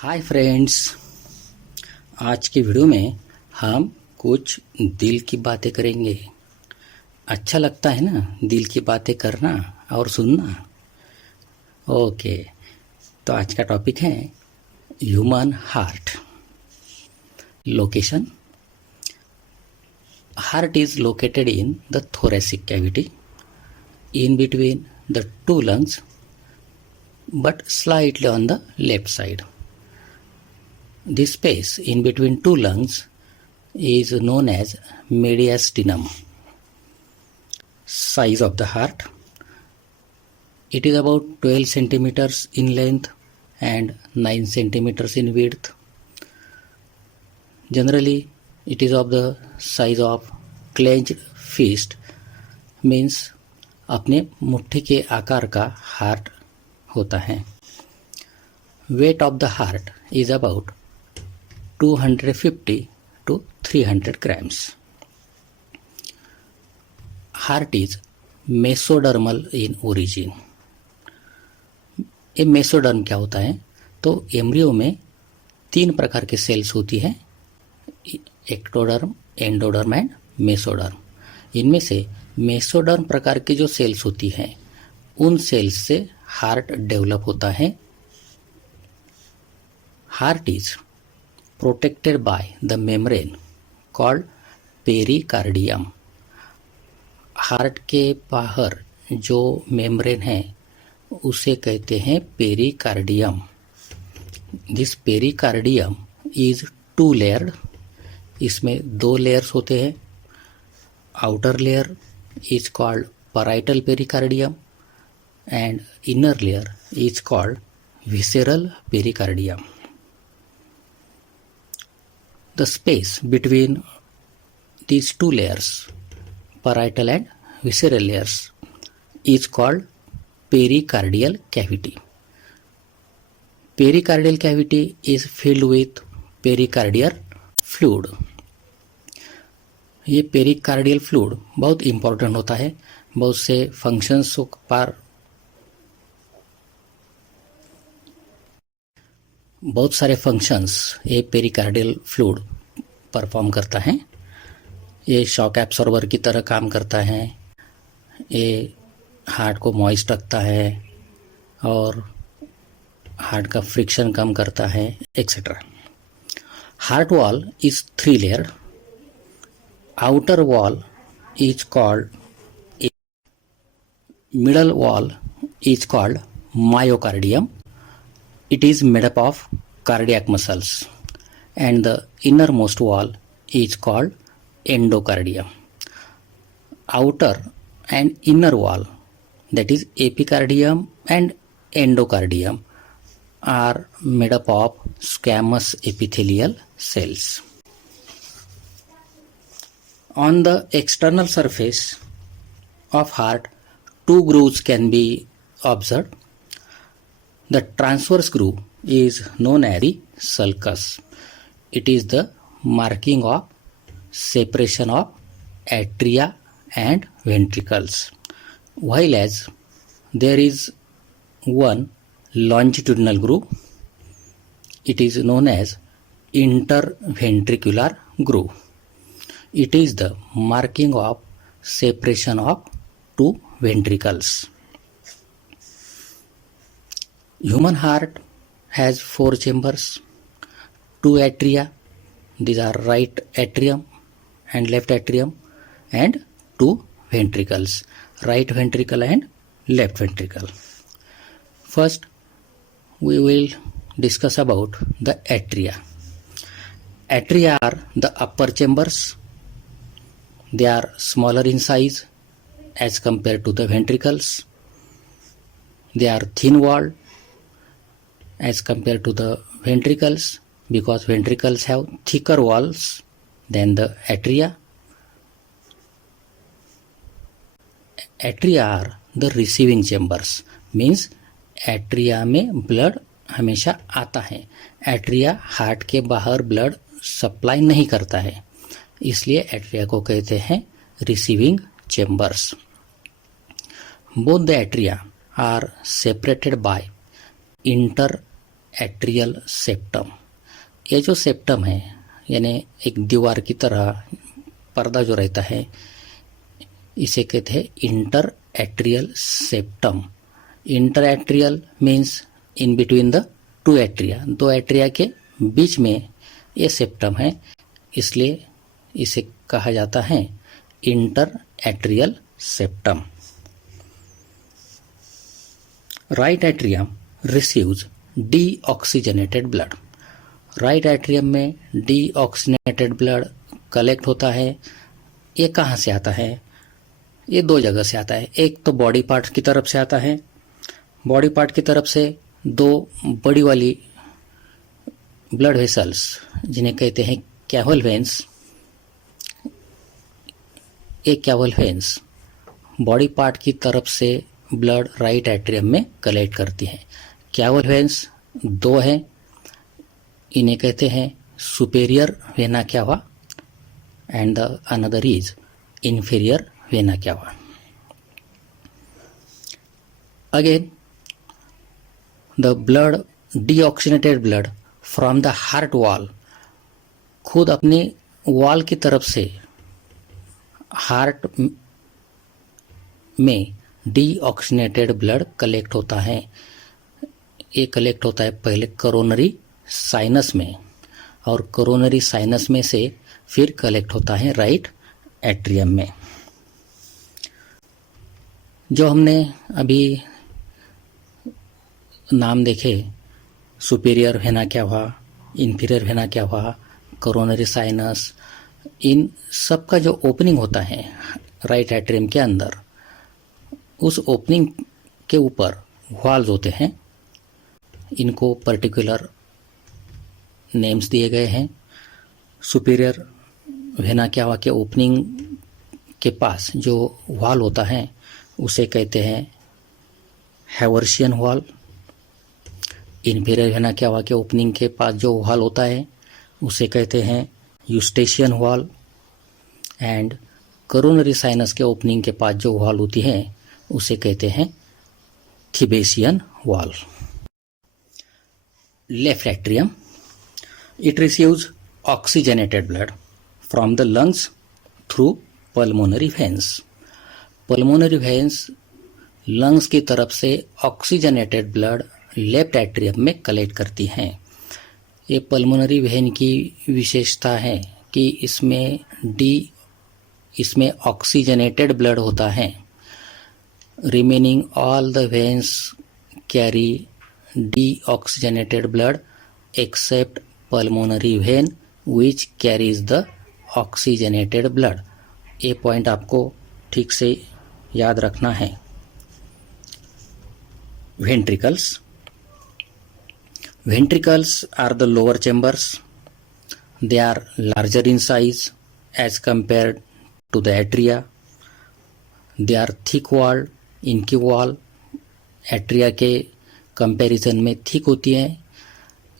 Hi friends, आज की video में हम कुछ दिल की बातें करेंगे। अच्छा लगता है ना दिल की बातें करना और सुनना। ओके, तो आज का टॉपिक है human heart. Location: heart is located in the thoracic cavity in between the two lungs but slightly on the left side. This space in between two lungs is known as mediastinum. Size of the heart: it is about 12 centimeters in length and 9 centimeters in width. Generally, it is of the size of clenched fist, means अपने मुट्ठी के आकार का heart होता है. Weight of the heart is about 250 to 300 grams. Heart is mesodermal in origin. ये mesoderm क्या होता है? तो एम्ब्रियो में 3 प्रकार के सेल्स होती हैं: एक्टोडर्म, एंडोडर्म एंड मेसोडर्म. इनमें से मेसोडर्म प्रकार की जो सेल्स होती हैं उन सेल्स से हार्ट डेवलप होता है. Heart is protected by the membrane called pericardium. Heart के बाहर जो मेम्ब्रेन है उसे कहते हैं pericardium. This pericardium is 2 layered. इसमें 2 लेयर्स होते हैं. Outer layer is called parietal pericardium and inner layer is called visceral pericardium. The space between these 2 layers, parietal and visceral layers, is called pericardial cavity. Pericardial cavity is filled with pericardial fluid. ये pericardial fluid बहुत important होता है. बहुत से functions पर बहुत सारे functions ये पेरिकार्डियल फ्लूइड परफॉर्म करता है. ये शॉक एब्सॉर्बर की तरह काम करता है. ये हार्ट को मॉइस्ट रखता है और हार्ट का फ्रिक्शन कम करता है, etcetera. Heart wall is 3 layered. Outer wall is called, middle wall is called myocardium. It is made up of cardiac muscles, and the innermost wall is called endocardium. Outer and inner wall, that is epicardium and endocardium, are made up of squamous epithelial cells. On the external surface of heart, 2 grooves can be observed. The transverse groove is known as the sulcus. It is the marking of separation of atria and ventricles, while as there is one longitudinal groove. It is known as interventricular groove. It is the marking of separation of 2 ventricles. Human heart has 4 chambers, 2 atria, these are right atrium and left atrium, and 2 ventricles, right ventricle and left ventricle. First, we will discuss about the atria. Atria are the upper chambers. They are smaller in size as compared to the ventricles. They are thin walled as compared to the ventricles, because ventricles have thicker walls than the atria. Atria are the receiving chambers, means atria में blood हमेशा आता है. Atria heart के बाहर blood supply नहीं करता है, इसलिए एट्रिया को कहते हैं receiving chambers. Both the atria are separated by atrial septum. ये जो सेप्टम है यानी एक दीवार की तरह पर्दा जो रहता है, इसे कहते हैं inter atrial septum. Inter atrial means in between the two atria, दो एट्रिया के बीच में ये सेप्टम है, इसलिए इसे कहा जाता है inter atrial septum. Right atrium receives deoxygenated blood. Right atrium में डीऑक्सीजनेटेड ब्लड कलेक्ट होता है। ये कहाँ से आता है? ये दो जगह से आता है। एक तो बॉडी पार्ट की तरफ से आता है, बॉडी पार्ट की तरफ से दो बड़ी वाली ब्लड वेसल्स जिन्हें कहते हैं कैवल वेन्स, एक कैवल वेन्स बॉडी पार्ट की तरफ से ब्लड राइट एट्रियम में कलेक्ट करती है। कैवल वेन्स दो है, इन्हें कहते हैं superior vena cava and the another is inferior vena cava. Again, the blood, deoxygenated blood from the heart wall, खुद अपने वॉल की तरफ से हार्ट में डीऑक्सीजनेटेड ब्लड कलेक्ट होता है। ये कलेक्ट होता है पहले कोरोनरी साइनस में, और कोरोनरी साइनस में से फिर कलेक्ट होता है राइट एट्रियम में। जो हमने अभी नाम देखे, superior vena cava, inferior vena cava, coronary sinus, इन सब का जो ओपनिंग होता है राइट एट्रियम के अंदर, उस ओपनिंग के ऊपर वाल्व्स होते हैं। इनको पर्टिकुलर नेम्स दिए गए हैं। सुपीरियर वेना कैवा के ओपनिंग के पास जो वाल होता है उसे कहते हैं हैवर्शियन वाल। इंफीरियर वेना कैवा के ओपनिंग के पास जो वाल होता है उसे कहते हैं यूस्टेशियन वाल, एंड कोरोनरी साइनस के ओपनिंग के पास जो वाल होती है उसे कहते हैं थिबेशियन वाल। Left atrium, it receives oxygenated blood from the lungs through pulmonary veins. Pulmonary veins lungs की तरफ से ऑक्सीजनेटेड ब्लड लेफ्ट एट्रियम में कलेक्ट करती हैं। ये पल्मोनरी वेन की विशेषता है कि इसमें ऑक्सीजनेटेड ब्लड होता है। Remaining all the veins carry deoxygenated blood accept pulmonary vein which carries the oxygenated blood. ये पॉइंट आपको ठीक से याद रखना है। Ventricles. Ventricles are the lower chambers. They are larger in size as compared to the atria. They are thick walled. इनकी wall atria के comparison में थिक होती है।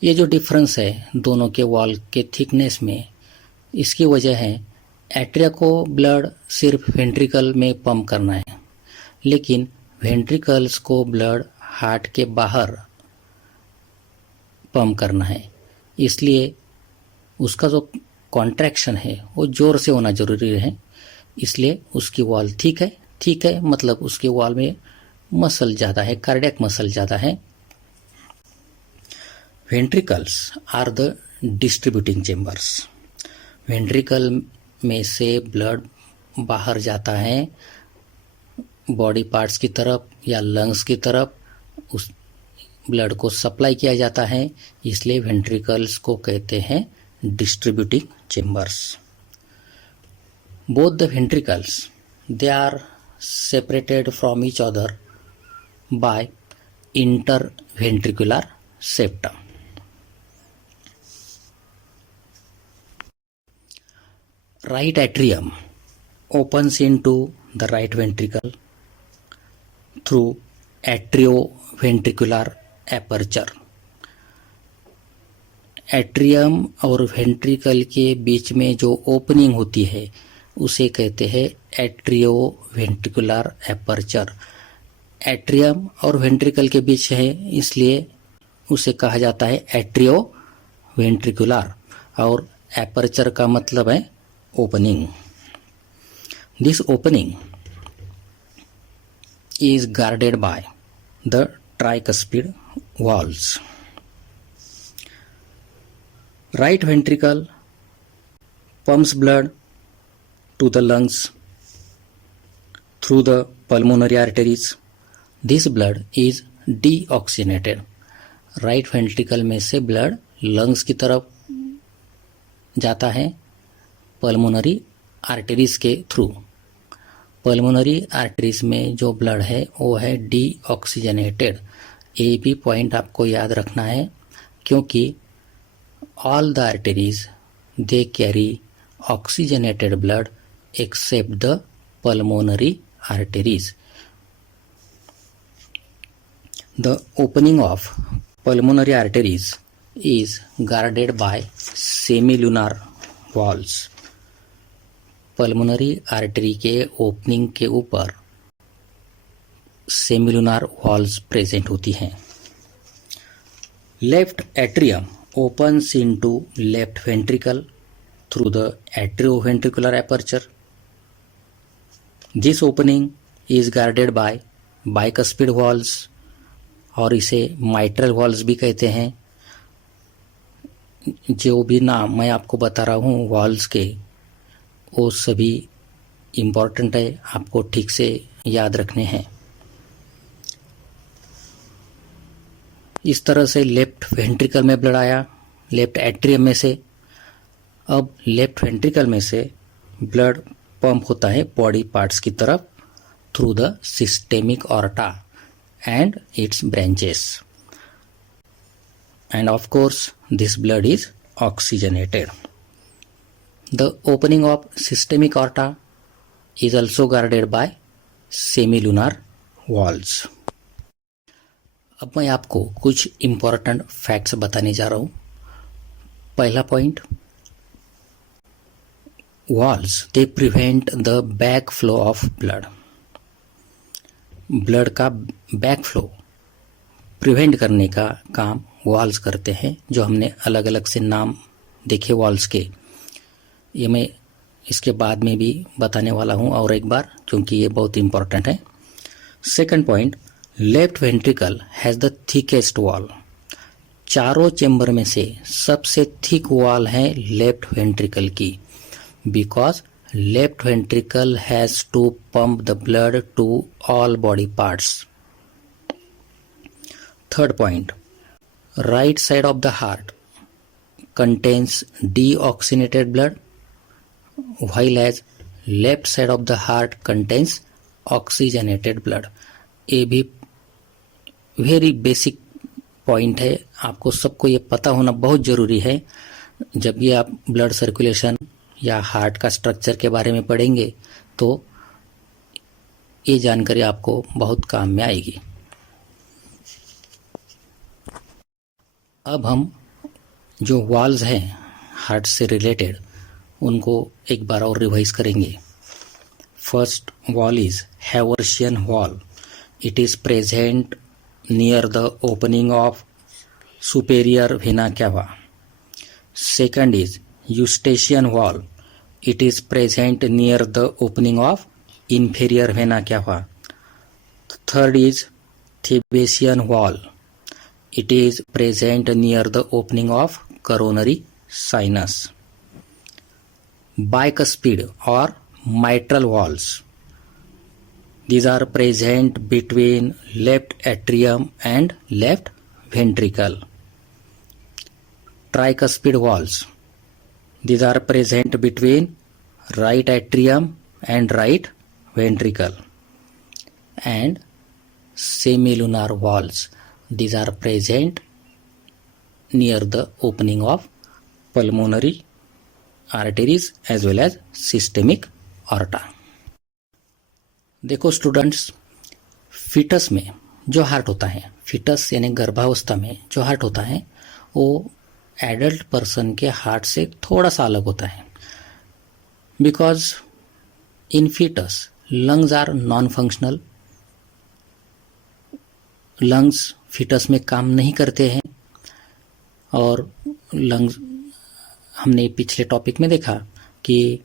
ये जो डिफरेंस है दोनों के वॉल के थिकनेस में, इसकी वजह है एट्रिया को ब्लड सिर्फ वेंट्रिकल में पंप करना है, लेकिन वेंट्रिकल्स को ब्लड हार्ट के बाहर पंप करना है। इसलिए उसका जो कॉन्ट्रैक्शन है वो जोर से होना जरूरी है। इसलिए उसकी वॉल ठीक है मतलब उसके वॉल में मसल ज़्यादा है, कार्डियक मसल ज़्यादा है। Ventricles are the distributing chambers. Ventricle में से ब्लड बाहर जाता है बॉडी पार्ट्स की तरफ या लंग्स की तरफ, उस ब्लड को सप्लाई किया जाता है, इसलिए वेंट्रिकल्स को कहते हैं distributing chambers. Both the ventricles they are separated from each other by interventricular septum. Right atrium opens into the right ventricle through atrioventricular aperture. Atrium और वेंट्रिकल के बीच में जो ओपनिंग होती है उसे कहते हैं एट्रियोवेंट्रिकुलर एपर्चर। एट्रियम और वेंट्रिकल के बीच है, इसलिए उसे कहा जाता है एट्रियो वेंट्रिकुलर और एपर्चर का मतलब है opening. This opening is guarded by the tricuspid valves. Right ventricle pumps blood to the lungs through the pulmonary arteries. This blood is deoxygenated. Right ventricle में से ब्लड लंग्स की तरफ जाता है पल्मोनरी आर्टरीज के थ्रू। पल्मोनरी आर्टरीज में जो blood है वो है डीऑक्सीजनेटेड। ये भी पॉइंट आपको याद रखना है क्योंकि all the arteries they carry oxygenated blood except the pulmonary arteries. The opening of pulmonary arteries is guarded by semilunar valves. Pulmonary artery के ओपनिंग के ऊपर सेमिलुनार वॉल्व्स प्रेजेंट होती हैं। Left atrium opens into left ventricle through the atrioventricular aperture. This opening is guarded by bicuspid valves और इसे mitral valves भी कहते हैं। जो भी नाम मैं आपको बता रहा हूँ वॉल्व्स के, वो सभी इम्पॉर्टेंट है, आपको ठीक से याद रखने हैं। इस तरह से लेफ्ट वेंट्रिकल में ब्लड आया, लेफ्ट एट्रियम में से। अब लेफ्ट वेंट्रिकल में से ब्लड पंप होता है बॉडी पार्ट्स की तरफ through the systemic aorta and its branches, and of course this blood is oxygenated. The opening of systemic aorta is also guarded by semilunar valves. अब मैं आपको कुछ इम्पोर्टेंट फैक्ट्स बताने जा रहा हूँ। पहला point, valves they prevent the back flow of blood. Blood का बैक फ्लो प्रिवेंट करने का काम वॉल्व्स करते हैं, जो हमने अलग अलग से नाम देखे वॉल्व्स के। ये मैं इसके बाद में भी बताने वाला हूँ और एक बार, क्योंकि ये बहुत इंपॉर्टेंट है। Second point, left ventricle has the thickest wall. चारों चेंबर में से सबसे थिक वॉल है लेफ्ट वेंट्रिकल की, because left ventricle has to pump the blood to all body parts. Third point, right side of the heart contains deoxygenated blood, while as left side of the heart contains oxygenated blood. ये भी very basic point है, आपको सबको ये पता होना बहुत ज़रूरी है। जब भी आप ब्लड सर्कुलेशन या हार्ट का स्ट्रक्चर के बारे में पढ़ेंगे तो ये जानकारी आपको बहुत काम में आएगी। अब हम जो वॉल्व्स हैं हार्ट से रिलेटेड उनको एक बार और रिवाइज करेंगे। First wall is Haversian wall. It is present near the opening of superior vena cava. Second is Eustachian wall. It is present near the opening of inferior vena cava. Third is Thebesian wall. It is present near the opening of coronary sinus. Bicuspid or mitral walls. These are present between left atrium and left ventricle. Tricuspid walls. These are present between right atrium and right ventricle. And semilunar valves. These are present near the opening of pulmonary arteries as well as systemic aorta. देखो students, foetus में जो heart होता है, foetus यानी गर्भावस्था में जो heart होता है वो एडल्ट पर्सन के हार्ट से थोड़ा सा अलग होता है, because in foetus lungs are non functional. Lungs foetus में काम नहीं करते हैं, और लंग्स, हमने पिछले टॉपिक में देखा कि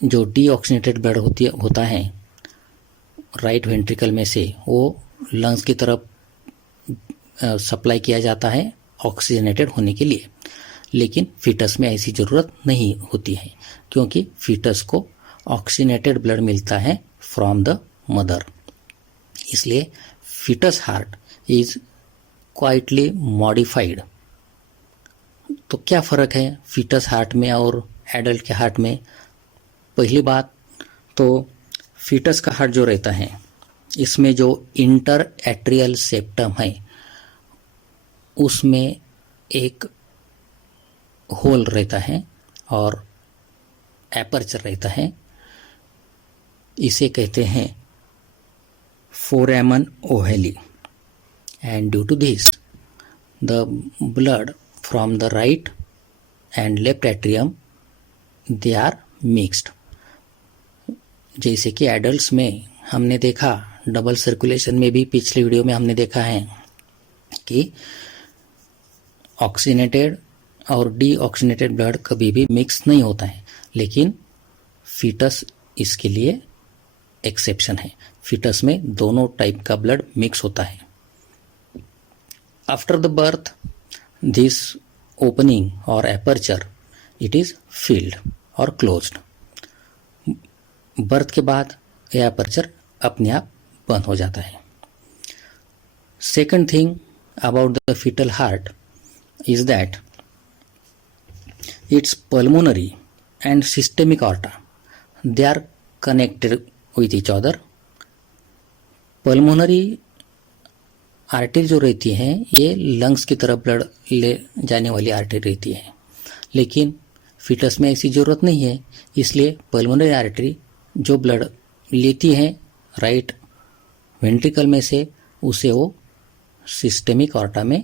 जो डीऑक्सीनेटेड ब्लड होता है राइट वेंट्रिकल में से, वो लंग्स की तरफ सप्लाई किया जाता है ऑक्सीजनेटेड होने के लिए। लेकिन फीटस में ऐसी ज़रूरत नहीं होती है, क्योंकि फीटस को ऑक्सीजनेटेड ब्लड मिलता है फ्रॉम द मदर। इसलिए foetus heart is quietly modified. तो क्या फ़र्क है फीटस हार्ट में और एडल्ट के हार्ट में? पहली बात तो फीटस का हार्ट जो रहता है, इसमें जो इंटर एट्रियल सेप्टम है उसमें एक होल रहता है और एपर्चर रहता है। इसे कहते हैं foramen ovale. And due to this the blood from the right and left atrium they are mixed. जैसे कि एडल्ट्स में हमने देखा, डबल सर्कुलेशन में भी पिछले वीडियो में हमने देखा है कि ऑक्सीनेटेड और डीऑक्सीनेटेड ब्लड कभी भी मिक्स नहीं होता है, लेकिन फीटस इसके लिए एक्सेप्शन है। फीटस में दोनों टाइप का ब्लड मिक्स होता है। After the birth this opening और एपर्चर इट इज फील्ड और क्लोज्ड। बर्थ के बाद यह एपर्चर अपने आप बंद हो जाता है। Second thing about the foetal heart is that its pulmonary and systemic aorta, they are connected with each other. Pulmonary artery जो रहती है ये लंग्स की तरफ ब्लड ले जाने वाली आर्टरी रहती है, लेकिन फीटस में ऐसी ज़रूरत नहीं है। इसलिए पल्मोनरी आर्टरी जो ब्लड लेती है राइट वेंट्रिकल में से, उसे वो सिस्टेमिक आर्टा में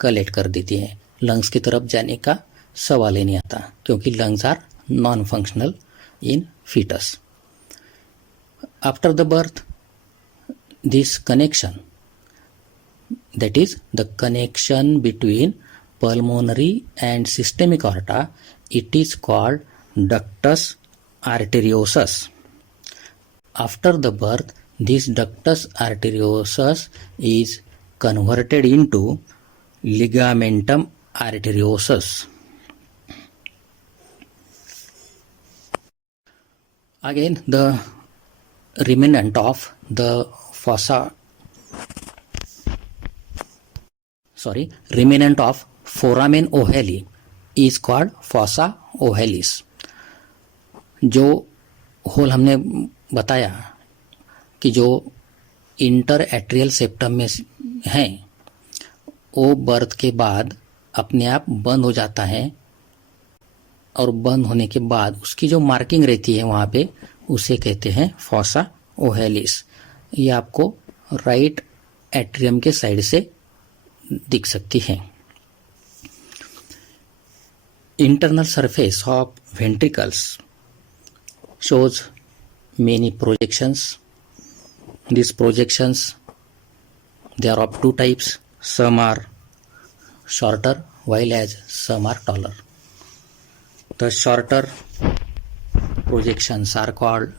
कलेक्ट कर देती है। लंग्स की तरफ जाने का सवाल ही नहीं आता, क्योंकि lungs are non functional in foetus. After the birth this connection, that is the connection between pulmonary and systemic aorta, it is called ductus arteriosus. After the birth, this ductus arteriosus is converted into ligamentum arteriosus. Again, the remnant of the remnant of foramen ovale is called fossa ovalis. जो whole हमने बताया कि जो inter atrial septum में हैं, वो birth के बाद अपने आप बंद हो जाता है, और बंद होने के बाद उसकी जो मार्किंग रहती है वहाँ पे, उसे कहते हैं फॉसा ओहेलिस। ये आपको राइट एट्रियम के साइड से दिख सकती है। Internal surface of ventricles shows many projections. These projections, they are of two types. Some are shorter while as some are taller. The shorter projections are called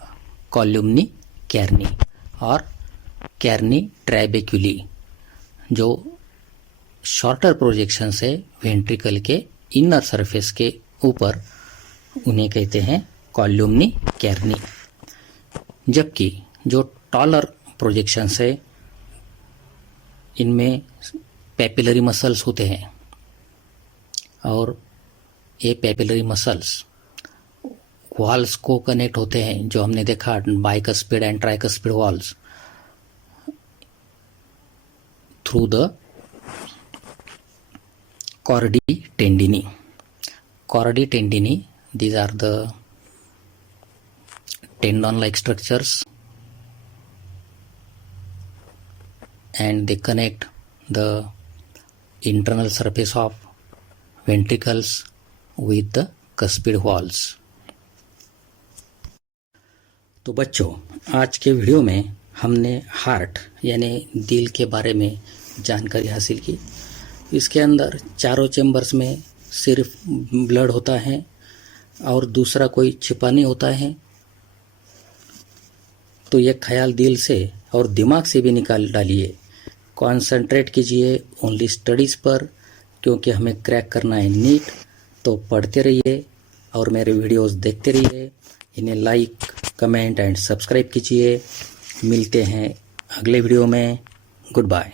columni carni or carni trabeculi. जो shorter projections है ventricle के inner surface के ऊपर, उन्हें कहते हैं कॉल्यूमनी कैर्नी। जबकि जो टॉलर प्रोजेक्शंस है, इनमें पेपिलरी मसल्स होते हैं, और ये पेपिलरी मसल्स वॉल्स को कनेक्ट होते हैं, जो हमने देखा bicuspid and tricuspid walls, through the chordae tendini. Chordae tendini, these are the tendon-like structures, and they connect the internal surface of ventricles with the cuspid walls. तो बच्चों, आज के वीडियो में हमने हार्ट यानी दिल के बारे में जानकारी हासिल की। इसके अंदर चारों चेम्बर्स में सिर्फ ब्लड होता है और दूसरा कोई छिपा नहीं होता है। तो ये ख्याल दिल से और दिमाग से भी निकाल डालिए। कॉन्सेंट्रेट कीजिए ओनली स्टडीज़ पर, क्योंकि हमें क्रैक करना है नीट। तो पढ़ते रहिए और मेरे वीडियोस देखते रहिए। इन्हें लाइक, कमेंट एंड सब्सक्राइब कीजिए। मिलते हैं अगले वीडियो में। Good bye.